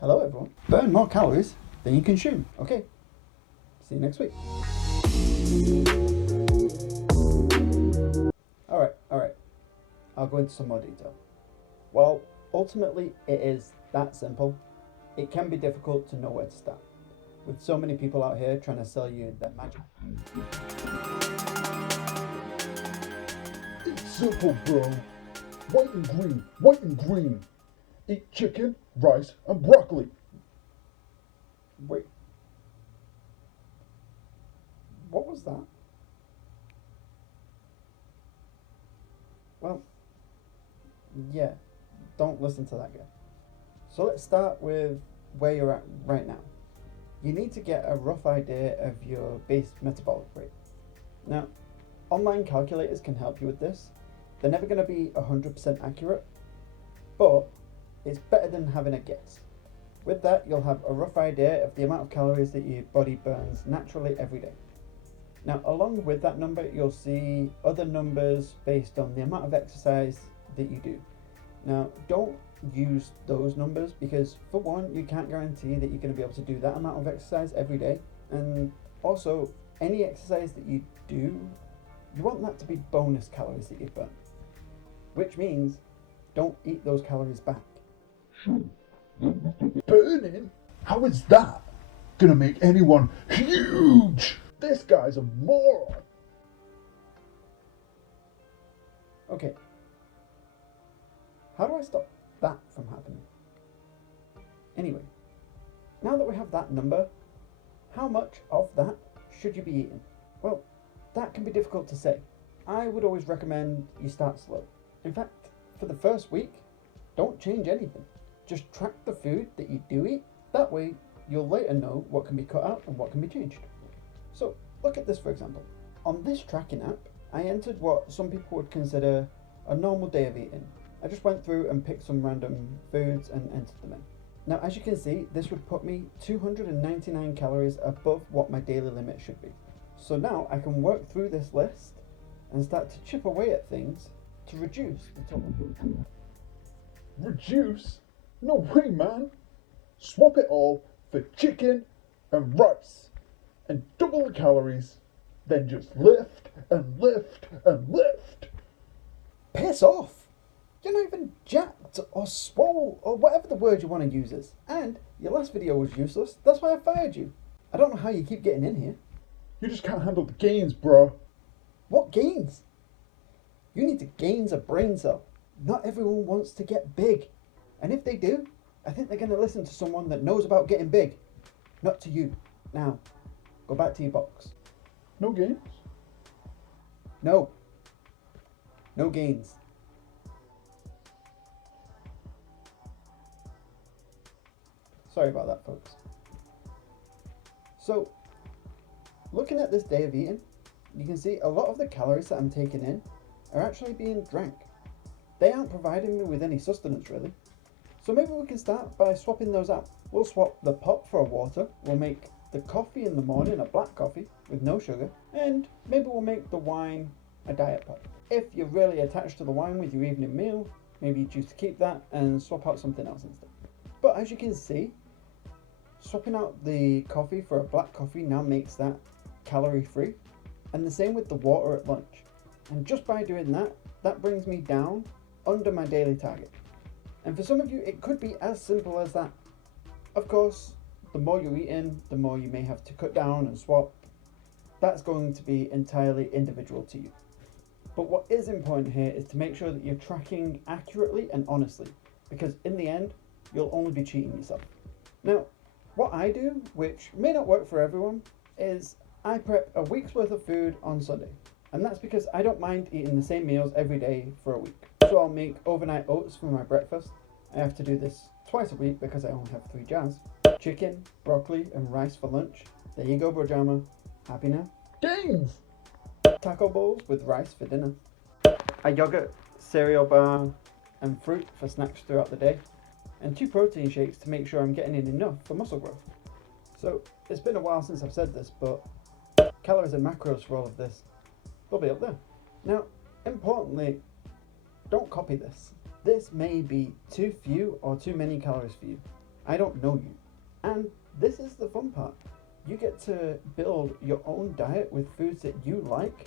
Hello everyone. Burn more calories than you consume. Okay, see you next week. Alright. I'll go into some more detail. Well, ultimately it is that simple. It can be difficult to know where to start, with so many people out here trying to sell you their magic. It's simple, bro. White and green, white and green. Eat chicken, rice, and broccoli. Wait. What was that? Well, yeah, don't listen to that guy. So let's start with where you're at right now. You need to get a rough idea of your base metabolic rate. Now, online calculators can help you with this. They're never going to be 100% accurate, but it's better than having a guess. With that, you'll have a rough idea of the amount of calories that your body burns naturally every day. Now, along with that number, you'll see other numbers based on the amount of exercise that you do. Now, don't use those numbers because, for one, you can't guarantee that you're going to be able to do that amount of exercise every day. And also, any exercise that you do, you want that to be bonus calories that you burn. Which means, don't eat those calories back. Burning? How is that gonna make anyone huge? This guy's a moron. Okay. How do I stop that from happening? Anyway, now that we have that number, how much of that should you be eating? Well, that can be difficult to say. I would always recommend you start slow. In fact, for the first week, don't change anything. Just track the food that you do eat. That way, you'll later know what can be cut out and what can be changed. So, look at this for example. On this tracking app, I entered what some people would consider a normal day of eating. I just went through and picked some random foods and entered them in. Now, as you can see, this would put me 299 calories above what my daily limit should be. So now I can work through this list and start to chip away at things to reduce the total. Reduce? No way, man. Swap it all for chicken and rice and double the calories. Then just lift and lift and lift. Piss off! You're not even jacked or swole or whatever the word you want to use is. And your last video was useless. That's why I fired you. I don't know how you keep getting in here. You just can't handle the gains, bro. What gains? You need to gain a brain cell. Not everyone wants to get big. And if they do, I think they're going to listen to someone that knows about getting big. Not to you. Now, go back to your box. No gains? No. No gains. Sorry about that, folks. So, looking at this day of eating, you can see a lot of the calories that I'm taking in are actually being drank. They aren't providing me with any sustenance really. So maybe we can start by swapping those out. We'll swap the pop for a water, we'll make the coffee in the morning a black coffee with no sugar, and maybe we'll make the wine a diet pop. If you're really attached to the wine with your evening meal, maybe you choose to keep that and swap out something else instead. But as you can see, swapping out the coffee for a black coffee now makes that calorie free, and the same with the water at lunch. And just by doing that, that brings me down under my daily target. And for some of you, it could be as simple as that. Of course, the more you're eating, the more you may have to cut down and swap. That's going to be entirely individual to you. But what is important here is to make sure that you're tracking accurately and honestly, because in the end, you'll only be cheating yourself. Now, what I do, which may not work for everyone, is I prep a week's worth of food on Sunday. And that's because I don't mind eating the same meals every day for a week. So I'll make overnight oats for my breakfast. I have to do this twice a week because I only have 3 jars. Chicken, broccoli, and rice for lunch. There you go, Brojama. Happy now? Gains! Taco bowls with rice for dinner. A yogurt, cereal bar, and fruit for snacks throughout the day. And 2 protein shakes to make sure I'm getting in enough for muscle growth. So it's been a while since I've said this, but calories and macros for all of this, they'll be up there. Now, importantly, don't copy this. This may be too few or too many calories for you. I don't know you. And this is the fun part. You get to build your own diet with foods that you like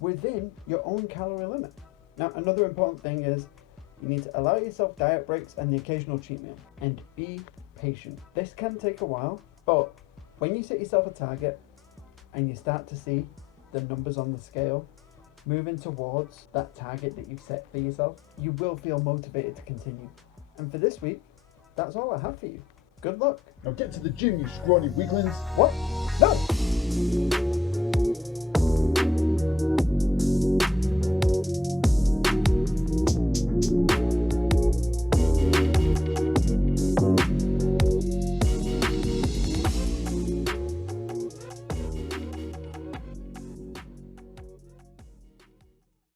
within your own calorie limit. Now, another important thing is you need to allow yourself diet breaks and the occasional cheat meal, and be patient. This can take a while, but when you set yourself a target and you start to see the numbers on the scale moving towards that target that you've set for yourself, you will feel motivated to continue. And for this week, that's all I have for you. Good luck. Now get to the gym, you scrawny weaklings. What? No!